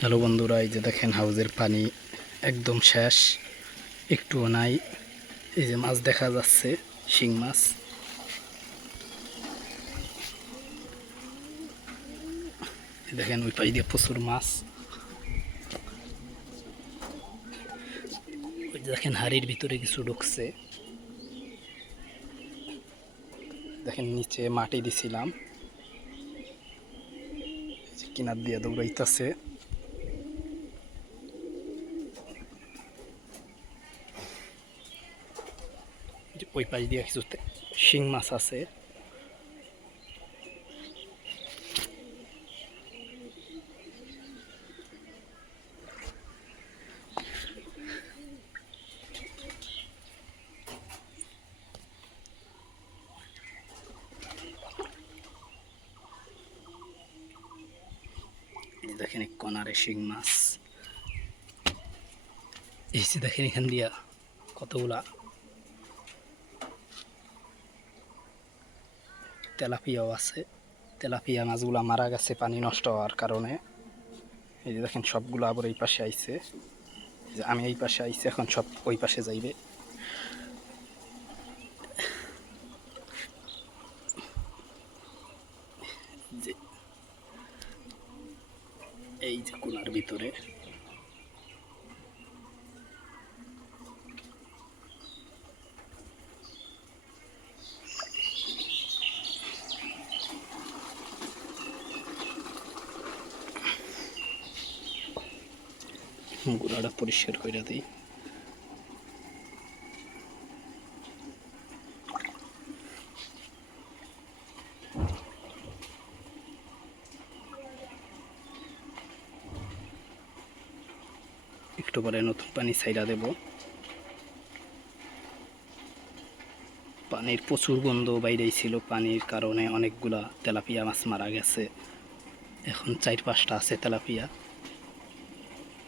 Hello বন্ধুরা, এই যে দেখেন হাউজের পানি একদম শেষ, একটুও নাই। এই যে মাছ দেখা যাচ্ছে, শিং মাছ। দেখেন ওই পাশ দিয়ে প্রচুর মাছ। ওই যে দেখেন হাড়ির ভিতরে কিছু ঢুকছে। দেখেন নিচে মাটি দিছিলাম, কিনার দিয়ে দৌড়াইতেছে। ওই পাশ দিয়ে কিছু শিং মাছ আছে। দেখেন এক কনারে শিং মাছ। এই যে দেখেন এখান দিয়া কতগুলা তেলাপিয়াও আছে। তেলাপিয়া মাছগুলা মারা গেছে পানি নষ্ট হওয়ার কারণে। এই যে দেখেন সবগুলো আবার এই পাশে আইছে। যে আমি এই পাশে আইছি, এখন সব ওই পাশে যাইবে। যে এই যে কোনার ভিতরে গুড়াটা পরিষ্কার করে দিই। একটু পরে নতুন পানি ছাইড়া দেব। পানির প্রচুর গন্ধ বাইরেই ছিল, পানির কারণে অনেকগুলা তেলাপিয়া মাছ মারা গেছে। এখন 4-5টা আছে তেলাপিয়া।